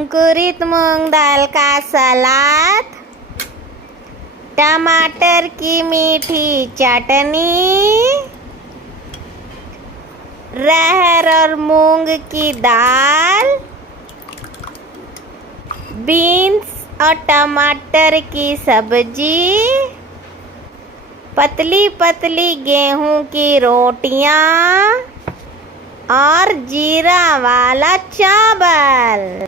अंकुरित मूंग दाल का सलाद, टमाटर की मीठी चटनी, रहर और मूंग की दाल, बीन्स और टमाटर की सब्जी, पतली पतली गेहूं की रोटियां और जीरा वाला चावल।